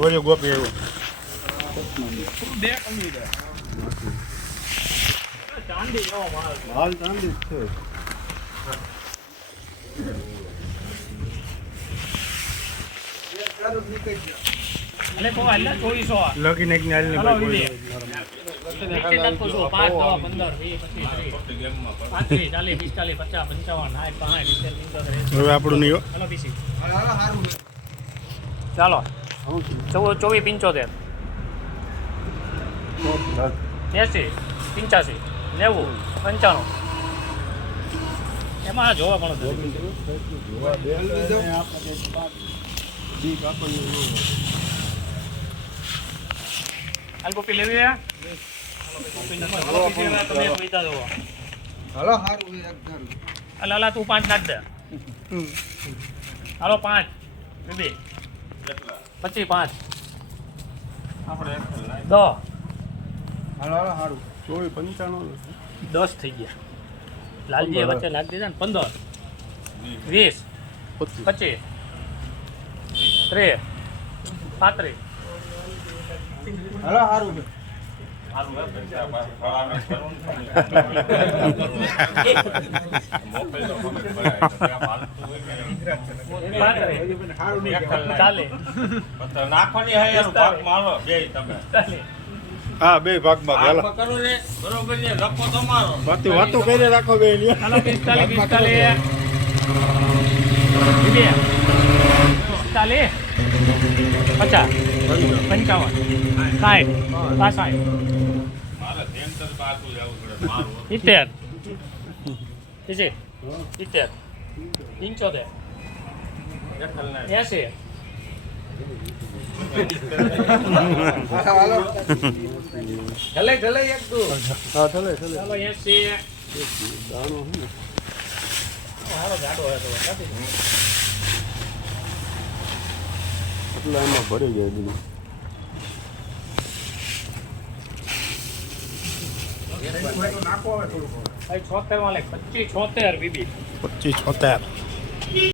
વળી ગોપી આવ્યો ચાંદી જેવો માલ હાલ ચાંદી છે ને ભાઈ વિજય. નીચે નાખો છો. સિત્તેર, પંચોતેર, એંસી. હવે આપણું નહીં હો. ચાલો પીસી. ચાલો ચૌદ ચોવીસ પંચોતેર એસી પંચ્યાસી નેવું પંચાણું એમાં જોવા પણ કોપી લેવી હે? હાલો હાલા તું પાંચ નાખ દે હાલો પાંચ બેબી પચીસ પાંચ. દસ હાલો હાલો હારું. ચોવીસ પંચાણું દસ થઈ ગયા. લાલજી વચ્ચે લાગી દીધા ને પંદર. વીસ. પચીસ. ત્રીસ. પાંત્રીસ. હાલો હારું. હે બે ભાગમાં ભાગ પેલા કરો ને બરોબર ને લખો તમારો. વાતો કરી રાખો બે પંચાવન સાઠ પાસઠ મારે સેન્ટર પાછું જવું પડે મારું સિત્તેર બીજી સિત્તેર પંચોતેર એકલ ને એસી હાલો ઢલે ઢલે એક દો હા ચલે ચલે ચાલો એસી દાણો હે ને. હાલો જાડો હોય તો નથી. એટલે એમાં ભરી જાય લે પચીસ છોતેર બીબી. પચીસ છોતેર.